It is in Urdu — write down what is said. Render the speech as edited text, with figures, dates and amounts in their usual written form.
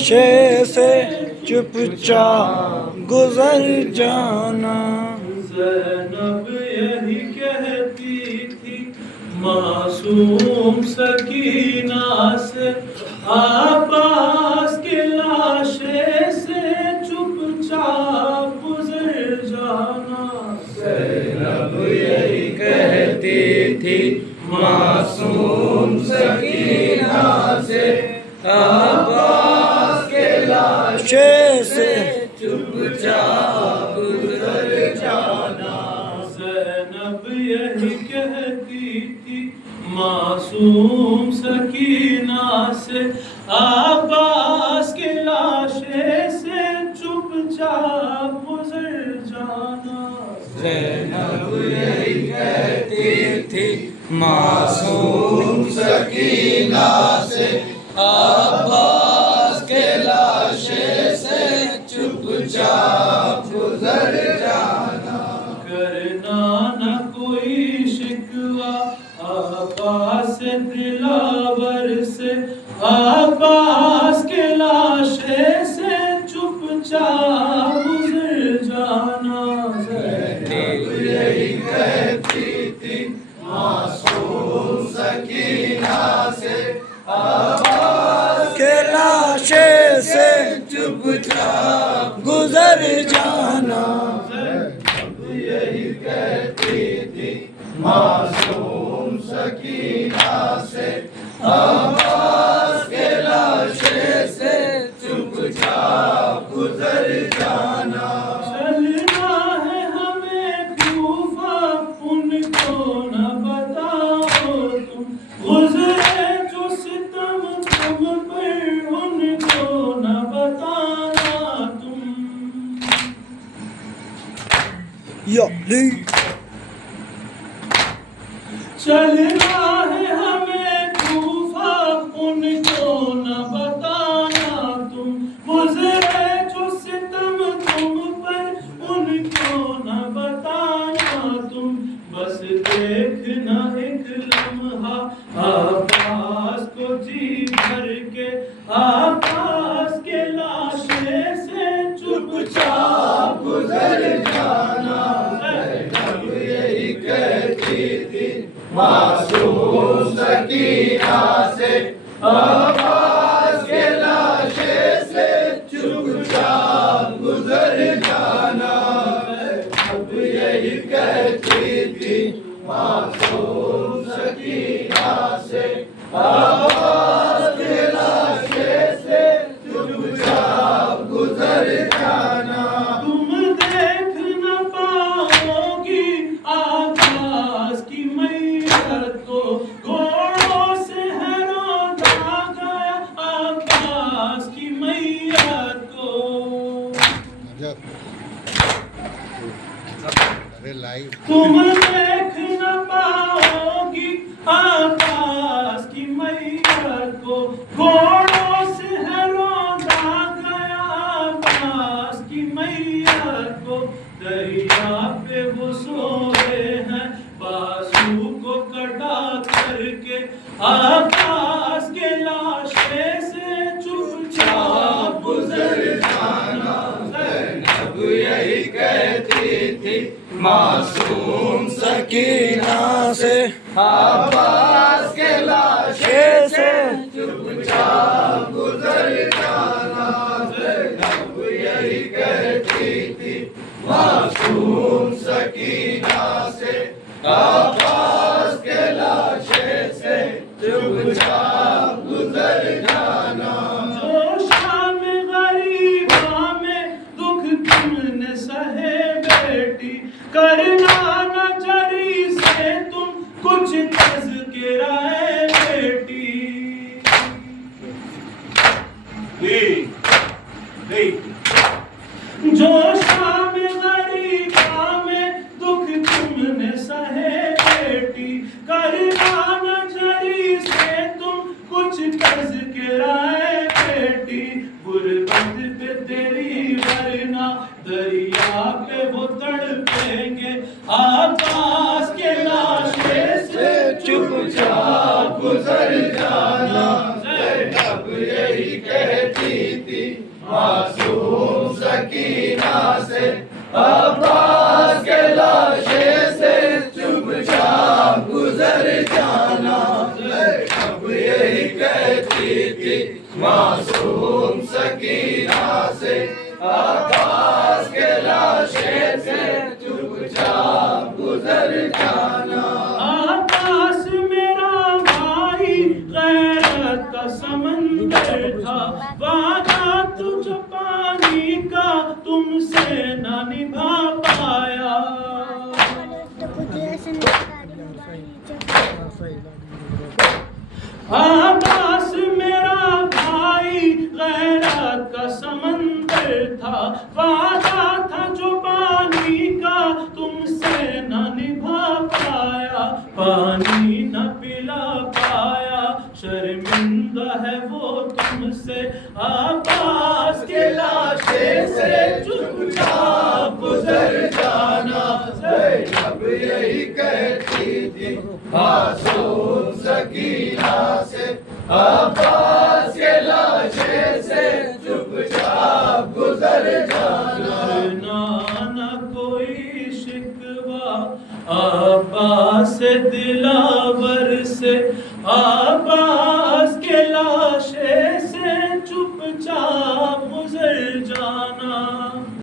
لاشے سے چپ چاپ گزر جانا. زینب یہی کہتی تھی معصوم سکینہ سے، عباس کے لاشے سے چپ چاپ گزر جانا. زینب یہی کہتی تھی معصوم سکینہ سے، عباس کے لاشے سے چپ چاپ گزر جانا. زینب یہی کہتی تھی معصوم سکینہ سے، عباس کے لاشے سے چپ چاپ گزر جانا. زینب یہی کہتی تھی معصوم سکینہ سے، عباس کے لاشے سے چپ چاپ گزر جانا. کرنا نہ کوئی شکوہ عباس دلاور سے، عباس کے لاشے سے چپ چاپ گزر جانا. زینب یہی کہتی تھی معصوم سکینہ سے، عباس کے لاشے سے چپ چاپ گزر جانا. زینب یہی کہتی تھی معصوم سکینہ سے، عباس کے لاشے سے چپ چاپ گزر جانا. چلنا ہے ہمیں کوفہ، ان کو نہ بتاؤ تم، گزرے جو ستم تم پر ان کو نہ بتانا تم. یا لی چلنا ہے ہمیں کوفہ، ان کو نہ بتانا تم، گزرے جو ستم تم پر ان کو نہ بتانا تم. بس دیکھنا ایک لمحہ عباس کو جی بھر کے، عباس کے لاشے سے چپ چاپ گزر جانا. زینب یہی کہتی تھی معصوم سکینہ سے، عباس کے لاشے سے چپ چاپ گزر جانا. زینب یہی کہتی تھی معصوم سکینہ سے، عباس کے لاشے سے چپ چاپ گزر جانا. تم دیکھ نہ پاؤ گی عباس کی میت کو، گھوڑوں سے ہے روندا گیا عباس کی میت کو. تم دیکھ نہ پاؤ گی عباس کی میت کو، گھوڑوں سے ہے روندا گیا عباس کی میت کو. دریا پہ وہ سوئے ہیں بازو کو کٹا کر کے، عباس کے لاشے سے چپ چاپ گزر جانا. زینب یہی کہتی تھی معصوم سکینہ سے، عباس کے لاشے سے چپ چاپ گزر جانا. زینب یہی کہتی تھی معصوم سکینہ سے، عباس کے لاشے سے چپ چاپ گزر جانا. جو شام غریباں میں دکھ تم نے سہے بیٹی، کرنا نہ جری سے تم کچھ تذکرہ ہے بیٹی. جو شام غریباں میں دکھ تم نے سہے بیٹی، کرنا نہ جری سے تم کچھ تذکرہ ہے بیٹی. غربت پہ تیری ورنہ دریا پہ وہ تڑپیں گے، عباس کے لاشے سے چپ چاپ گزر جانا. زینب یہی کہتی تھی معصوم سکینہ سے عباس کے لاشے سے چپ چاپ گزر جانا اب یہی کہتی تھی معصوم سکینہ سے عباس کے لاشے سے چپ چاپ گزر جانا عباس میرا بھائی غیرت کا سمندر تھا وعدہ تجھ پانی کا تم سے نہ نبھا پایا عباس میرا بھائی غیرت کا سمندر تھا وعدہ تھا جو پانی کا تم سے نہ نبھا پایا پانی نہ پلا پایا شرمندہ ہے وہ تم سے عباس کے لاشے سے چپ چاپ گزر جانا اب یہی کہتی تھی معصوم سکینہ سے عباس کے لاشے سے چپ چاپ گزر جانا نہ کوئی شکوہ عباس دلاور سے عباس کے لاشے